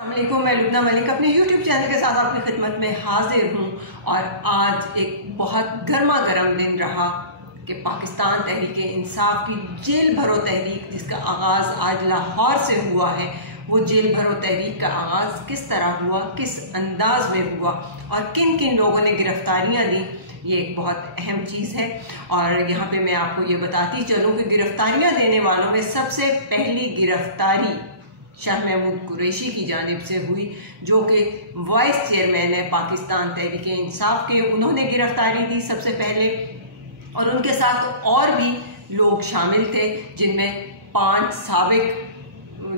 अस्सलामुअलैकुम, मैं लुबना मलिक अपने YouTube चैनल के साथ आपकी खिदमत में हाजिर हूँ। और आज एक बहुत गर्मा गर्म दिन रहा कि पाकिस्तान तहरीक इंसाफ की जेल भरो तहरीक, जिसका आगाज़ आज लाहौर से हुआ है, वो जेल भरो तहरीक का आगाज़ किस तरह हुआ, किस अंदाज में हुआ और किन किन लोगों ने गिरफ्तारियाँ दी, ये एक बहुत अहम चीज़ है। और यहाँ पे मैं आपको ये बताती चलूँ कि गिरफ्तारियाँ देने वालों में सबसे पहली गिरफ्तारी शाह महमूद कुरैशी की जानिब से हुई, जो कि वाइस चेयरमैन है पाकिस्तान तहरीक इंसाफ के। उन्होंने गिरफ्तारी दी सबसे पहले, और उनके साथ और भी लोग शामिल थे, जिनमें 5 साबिक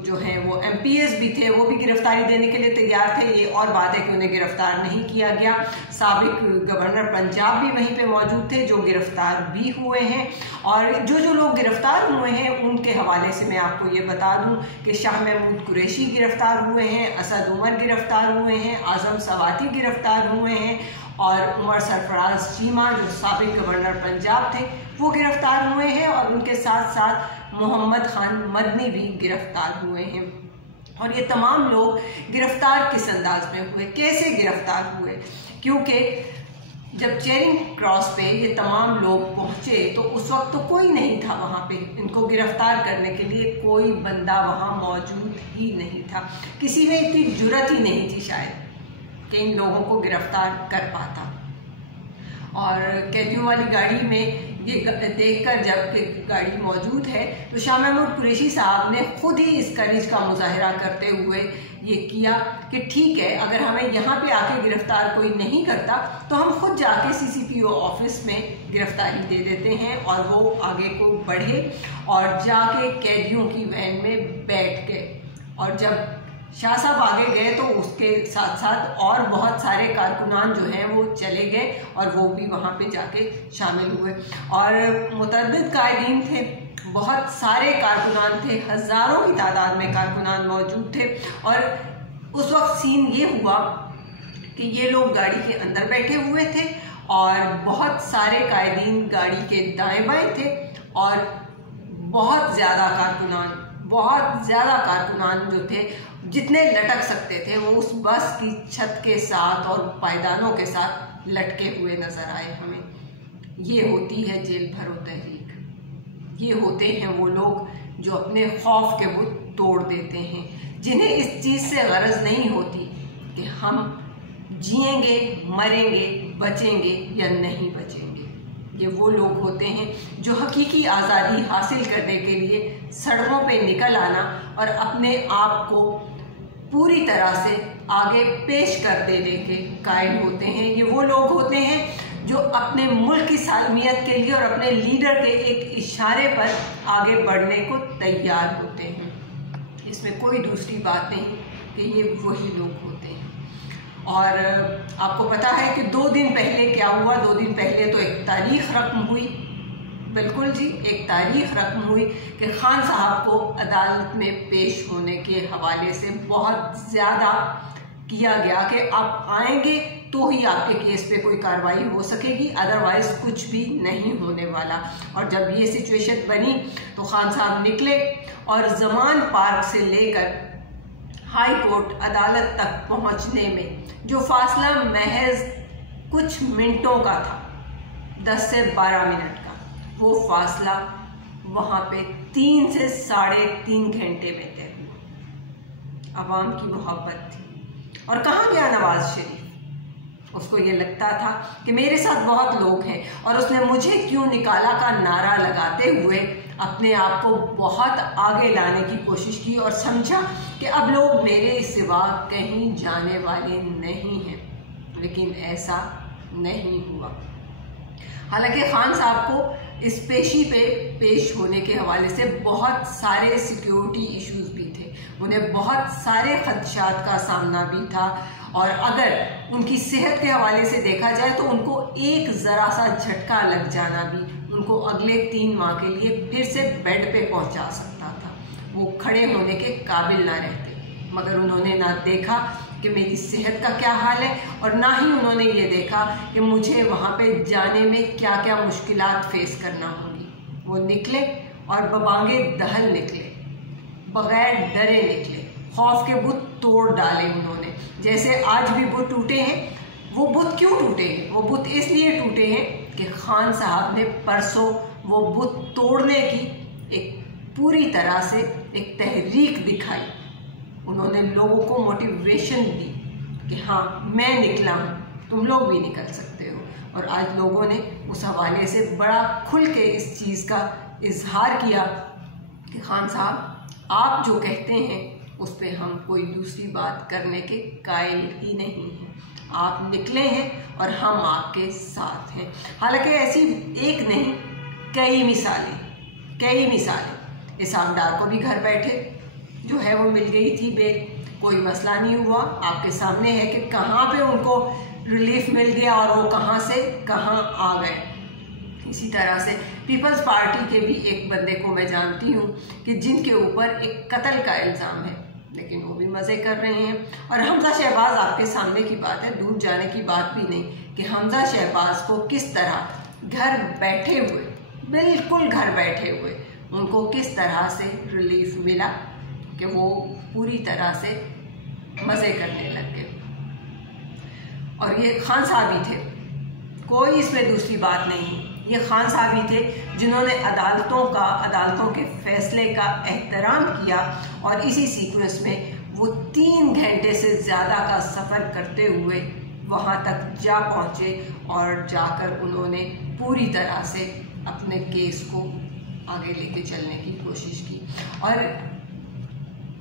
जो हैं वो MPs भी थे, वो भी गिरफ्तारी देने के लिए तैयार थे। ये और बात है कि उन्हें गिरफ्तार नहीं किया गया। साबिक गवर्नर पंजाब भी वहीं पे मौजूद थे, जो गिरफ्तार भी हुए हैं। और जो जो लोग गिरफ्तार हुए हैं उनके हवाले से मैं आपको ये बता दूं कि शाह महमूद कुरैशी गिरफ्तार हुए हैं, असद उमर गिरफ्तार हुए हैं, आज़म सवाती गिरफ्तार हुए हैं, और उमर सरफराज चीमा जो साबिक गवर्नर पंजाब थे वो गिरफ्तार हुए हैं, और उनके साथ साथ मोहम्मद खान मदनी भी गिरफ्तार हुए हैं। और ये तमाम लोग गिरफ्तार किस अंदाज में हुए, कैसे गिरफ्तार हुए? क्योंकि जब चेरिंग क्रॉस पे ये तमाम लोग पहुंचे तो उस वक्त तो कोई नहीं था वहाँ पे, इनको गिरफ्तार करने के लिए कोई बंदा वहाँ मौजूद ही नहीं था। किसी में इतनी जुर्रत ही नहीं थी शायद कि इन लोगों को गिरफ्तार कर पाता। और कैदियों वाली गाड़ी में ये देखकर जब गाड़ी मौजूद है तो शाह महमूद कुरैशी साहब ने खुद ही इस करेज का मुजाहरा करते हुए ये किया कि ठीक है, अगर हमें यहाँ पे आके गिरफ्तार कोई नहीं करता तो हम खुद जाके CCPO ऑफिस में गिरफ्तारी दे देते हैं। और वो आगे को बढ़े और जाके कैदियों की वैन में बैठ गए। और जब शाह साहब आगे गए तो उसके साथ साथ और बहुत सारे कारकुनान जो हैं वो चले गए और वो भी वहाँ पे जाके शामिल हुए। और मुतअद्दिद कायदीन थे, बहुत सारे कारकुनान थे, हज़ारों की तादाद में कारकुनान मौजूद थे। और उस वक्त सीन ये हुआ कि ये लोग गाड़ी के अंदर बैठे हुए थे और बहुत सारे कायदीन गाड़ी के दाएं बाएं थे, और बहुत ज़्यादा कारकुनान जो थे, जितने लटक सकते थे, वो उस बस की छत के साथ और पायदानों के साथ लटके हुए नजर आए हमें। ये होती है जेल भरो तहरीक। ये होते हैं वो लोग जो अपने खौफ के बुत तोड़ देते हैं, जिन्हें इस चीज़ से गरज नहीं होती कि हम जिएंगे, मरेंगे, बचेंगे या नहीं बचेंगे। ये वो लोग होते हैं जो हकीकी आज़ादी हासिल करने के लिए सड़कों पे निकल आना और अपने आप को पूरी तरह से आगे पेश कर देने के कायल होते हैं। ये वो लोग होते हैं जो अपने मुल्क की सालमियत के लिए और अपने लीडर के एक इशारे पर आगे बढ़ने को तैयार होते हैं। इसमें कोई दूसरी बात नहीं कि ये वही लोग होते हैं। और आपको पता है कि 2 दिन पहले क्या हुआ? 2 दिन पहले तो एक तारीख रकम हुई, बिल्कुल जी, एक तारीख रकम हुई कि खान साहब को अदालत में पेश होने के हवाले से बहुत ज़्यादा किया गया कि आप आएंगे तो ही आपके केस पे कोई कार्रवाई हो सकेगी, अदरवाइज़ कुछ भी नहीं होने वाला। और जब ये सिचुएशन बनी तो खान साहब निकले और ज़मान पार्क से लेकर हाई कोर्ट अदालत तक पहुंचने में जो फासला महज कुछ मिनटों का था, 10 से 12 मिनट का, वो फासला वहाँ पे 3 से 3.5 घंटे में तय हुआ। अवाम की मोहब्बत थी। और कहाँ गया नवाज शरीफ? उसको ये लगता था कि मेरे साथ बहुत लोग हैं और उसने मुझे क्यों निकाला का नारा लगाते हुए अपने आप को बहुत आगे लाने की कोशिश की, और समझा कि अब लोग मेरे सिवा कहीं जाने वाले नहीं हैं। लेकिन ऐसा नहीं हुआ। हालांकि खान साहब को इस पेशी पे पेश होने के हवाले से बहुत सारे सिक्योरिटी इश्यूज भी थे, उन्हें बहुत सारे खदशात का सामना भी था। और अगर उनकी सेहत के हवाले से देखा जाए तो उनको एक ज़रा सा झटका लग जाना भी उनको अगले 3 माह के लिए फिर से बेड पे पहुंचा सकता था। वो खड़े होने के काबिल ना रहते। मगर उन्होंने ना देखा कि मेरी सेहत का क्या हाल है, और ना ही उन्होंने ये देखा कि मुझे वहाँ पे जाने में क्या क्या मुश्किलात फेस करना होंगी। वो निकले और बबांगे दहल निकले, बगैर डरे निकले, खौफ के बुत तोड़ डाले उन्होंने। जैसे आज भी बुत टूटे हैं, वो बुत क्यों टूटे हैं? वो बुत इसलिए टूटे हैं कि खान साहब ने परसों वो बुत तोड़ने की एक पूरी तरह से एक तहरीक दिखाई। उन्होंने लोगों को मोटिवेशन दी कि हाँ, मैं निकला हूँ, तुम लोग भी निकल सकते हो। और आज लोगों ने उस हवाले से बड़ा खुल के इस चीज़ का इजहार किया कि खान साहब, आप जो कहते हैं उस पर हम कोई दूसरी बात करने के कायल ही नहीं हैं। आप निकले हैं और हम आपके साथ हैं। हालांकि ऐसी एक नहीं, कई मिसालें। इसाम डार को भी घर बैठे जो है वो मिल गई थी बेल, कोई मसला नहीं हुआ। आपके सामने है कि कहाँ पे उनको रिलीफ मिल गया और वो कहाँ से कहाँ आ गए। इसी तरह से पीपल्स पार्टी के भी एक बंदे को मैं जानती हूँ कि जिनके ऊपर एक कत्ल का इल्ज़ाम है, लेकिन वो भी मज़े कर रहे हैं। और हमजा शहबाज आपके सामने की बात है, दूर जाने की बात भी नहीं कि हमजा शहबाज को किस तरह घर बैठे हुए, बिल्कुल घर बैठे हुए, उनको किस तरह से रिलीफ मिला कि वो पूरी तरह से मज़े करने लग गए। और ये खान साहब ही थे, कोई इसमें दूसरी बात नहीं। ये खान साहब ही थे जिन्होंने अदालतों के फैसले का एहतराम किया और इसी सीक्वेंस में वो 3 घंटे से ज़्यादा का सफ़र करते हुए वहाँ तक जा पहुँचे और जाकर उन्होंने पूरी तरह से अपने केस को आगे लेके चलने की कोशिश की। और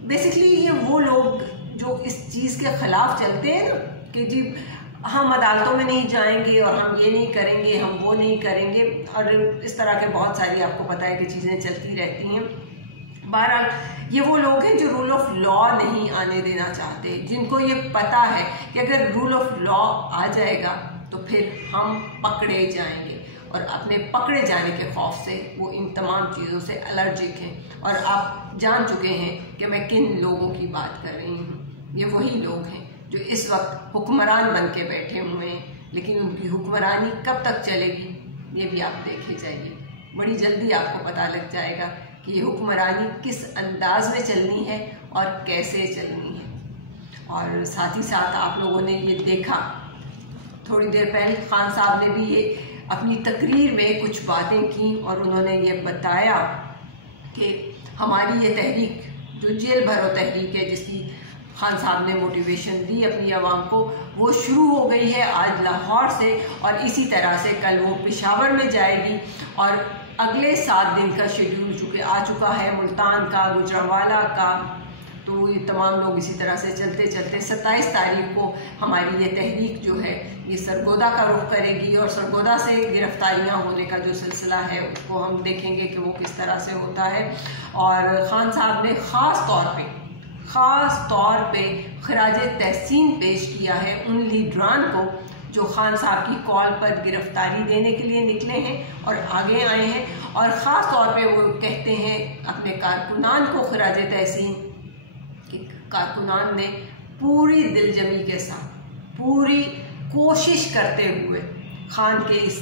बेसिकली ये वो लोग जो इस चीज़ के ख़िलाफ़ चलते हैं ना कि जी हम अदालतों में नहीं जाएंगे और हम ये नहीं करेंगे, हम वो नहीं करेंगे, और इस तरह के बहुत सारी आपको पता है कि चीज़ें चलती रहती हैं। बहरहाल ये वो लोग हैं जो रूल ऑफ लॉ नहीं आने देना चाहते, जिनको ये पता है कि अगर रूल ऑफ लॉ आ जाएगा तो फिर हम पकड़े जाएंगे, और अपने पकड़े जाने के खौफ से वो इन तमाम चीज़ों से एलर्जिक हैं। और आप जान चुके हैं कि मैं किन लोगों की बात कर रही हूँ। ये वही लोग हैं जो इस वक्त हुक्मरान बन के बैठे हुए हैं, लेकिन उनकी हुक्मरानी कब तक चलेगी ये भी आप देखे जाइए। बड़ी जल्दी आपको पता लग जाएगा कि ये हुक्मरानी किस अंदाज में चलनी है और कैसे चलनी है। और साथ ही साथ आप लोगों ने ये देखा, थोड़ी देर पहले खान साहब ने भी ये अपनी तकरीर में कुछ बातें की और उन्होंने ये बताया कि हमारी ये तहरीक जो जेल भरो तहरीक है, जिसकी खान साहब ने मोटिवेशन दी अपनी आवाम को, वो शुरू हो गई है आज लाहौर से, और इसी तरह से कल वो पेशावर में जाएगी। और अगले 7 दिन का शेड्यूल चूँकि आ चुका है, मुल्तान का, गुजरांवाला का, तो ये तमाम लोग इसी तरह से चलते चलते 27 तारीख को हमारी ये तहरीक जो है ये सरगोदा का रुख करेगी, और सरगोदा से गिरफ्तारियां होने का जो सिलसिला है उसको हम देखेंगे कि वो किस तरह से होता है। और खान साहब ने ख़ास तौर पे खराज तहसीन पेश किया है उन लीडरान को जो खान साहब की कॉल पर गिरफ्तारी देने के लिए निकले हैं और आगे आए हैं। और ख़ास तौर पे वो कहते हैं अपने कारकुनान को खराज तहसीन कि कारकुनान ने पूरी दिलजमी के साथ, पूरी कोशिश करते हुए खान के इस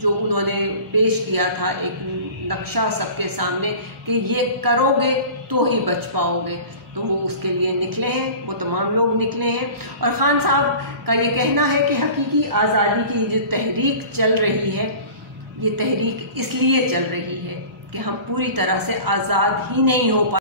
जो उन्होंने पेश किया था एक नक्शा सबके सामने कि ये करोगे तो ही बच पाओगे, तो वो उसके लिए निकले हैं, वो तमाम लोग निकले हैं। और खान साहब का ये कहना है कि हकीकी आज़ादी की जो तहरीक चल रही है, ये तहरीक इसलिए चल रही है कि हम पूरी तरह से आज़ाद ही नहीं हो पा